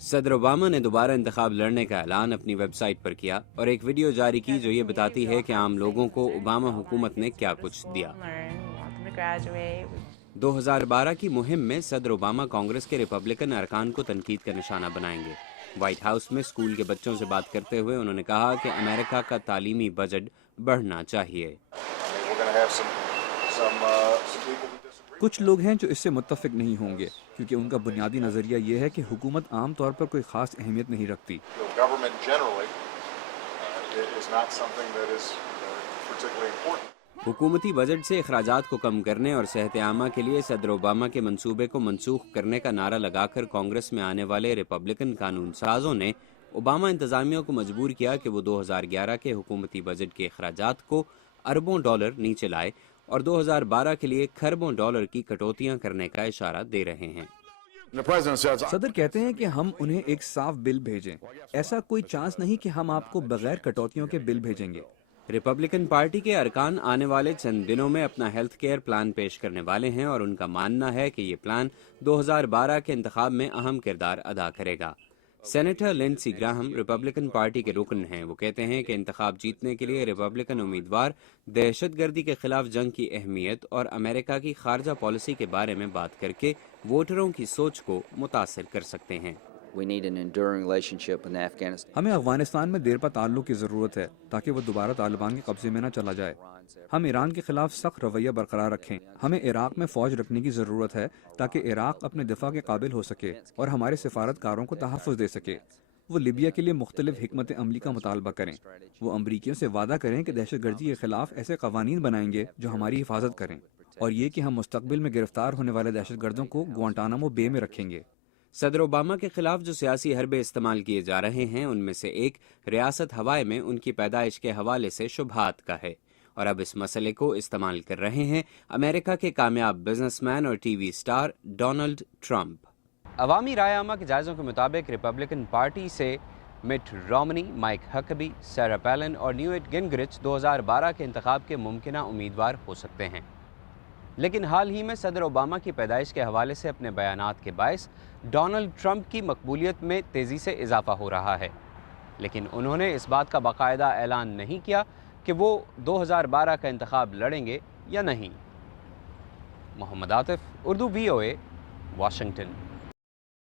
صدر اوباما نے دوبارہ انتخاب لڑنے کا اعلان اپنی ویب سائٹ پر کیا اور ایک ویڈیو جاری کی جو یہ بتاتی ہے کہ عام لوگوں کو اوباما حکومت نے کیا کچھ دیا۔ 2012 کی مہم میں صدر اوباما کانگریس کے ریپبلکن ارکان کو تنقید کا نشانہ بنائیں گے۔ وائٹ ہاؤس میں اسکول کے بچوں سے بات کرتے ہوئے انہوں نے کہا کہ امریکہ کا تعلیمی بجٹ بڑھنا چاہیے۔ کچھ لوگ ہیں جو اس سے متفق نہیں ہوں گے کیونکہ ان کا بنیادی نظریہ یہ ہے کہ حکومت عام طور پر کوئی خاص اہمیت نہیں رکھتی۔ حکومتی بجٹ سے اخراجات کو کم کرنے اور صحت عامہ کے لیے صدر اوباما کے منصوبے کو منسوخ کرنے کا نعرہ لگا کر کانگریس میں آنے والے ریپبلکن قانون سازوں نے اوباما انتظامیہ کو مجبور کیا کہ وہ 2011 کے حکومتی بجٹ کے اخراجات کو اربوں ڈالر نیچے لائے اور 2012 کے لیے کھربوں ڈالر کی کٹوتیاں کرنے کا اشارہ دے رہے ہیں۔ صدر کہتے ہیں کہ ہم انہیں ایک صاف بل بھیجیں۔ ایسا کوئی چانس نہیں کہ ہم آپ کو بغیر کٹوتیوں کے بل بھیجیں گے۔ ریپبلکن پارٹی کے ارکان آنے والے چند دنوں میں اپنا ہیلتھ کیئر پلان پیش کرنے والے ہیں اور ان کا ماننا ہے کہ یہ پلان 2012 کے انتخاب میں اہم کردار ادا کرے گا۔ سینیٹر لنڈسی گراہم ریپبلکن پارٹی کے رکن ہیں۔ وہ کہتے ہیں کہ انتخاب جیتنے کے لیے ریپبلکن امیدوار دہشت گردی کے خلاف جنگ کی اہمیت اور امریکہ کی خارجہ پالیسی کے بارے میں بات کر کے ووٹروں کی سوچ کو متاثر کر سکتے ہیں۔ ہمیں افغانستان میں دیرپا تعلق کی ضرورت ہے تاکہ وہ دوبارہ طالبان کے قبضے میں نہ چلا جائے۔ ہم ایران کے خلاف سخت رویہ برقرار رکھیں۔ ہمیں عراق میں فوج رکھنے کی ضرورت ہے تاکہ عراق اپنے دفاع کے قابل ہو سکے اور ہمارے سفارتکاروں کو تحفظ دے سکے۔ وہ لیبیا کے لیے مختلف حکمت عملی کا مطالبہ کریں۔ وہ امریکیوں سے وعدہ کریں کہ دہشت گردی کے خلاف ایسے قوانین بنائیں گے جو ہماری حفاظت کریں، اور یہ کہ ہم مستقبل میں گرفتار ہونے والے دہشت گردوں کو گوانٹانامو بے میں رکھیں گے۔ صدر اوباما کے خلاف جو سیاسی حربے استعمال کیے جا رہے ہیں ان میں سے ایک ریاست ہوائے میں ان کی پیدائش کے حوالے سے شبہات کا ہے، اور اب اس مسئلے کو استعمال کر رہے ہیں امریکہ کے کامیاب بزنس مین اور T V star Donald Trump. عوامی رائے عامہ کے جائزوں کے مطابق ریپبلکن پارٹی سے مٹ رومنی، مائک ہکبی، سیرا پیلن اور نیوٹ گنگرچ 2012 کے انتخاب کے ممکنہ امیدوار ہو سکتے ہیں، لیکن حال ہی میں صدر اوباما کی پیدائش کے حوالے سے اپنے بیانات کے باعث ڈونلڈ ٹرمپ کی مقبولیت میں تیزی سے اضافہ ہو رہا ہے، لیکن انہوں نے اس بات کا باقاعدہ اعلان نہیں کیا کہ وہ 2012 کا انتخاب لڑیں گے یا نہیں۔ محمد عاطف، اردو VOA، واشنگٹن۔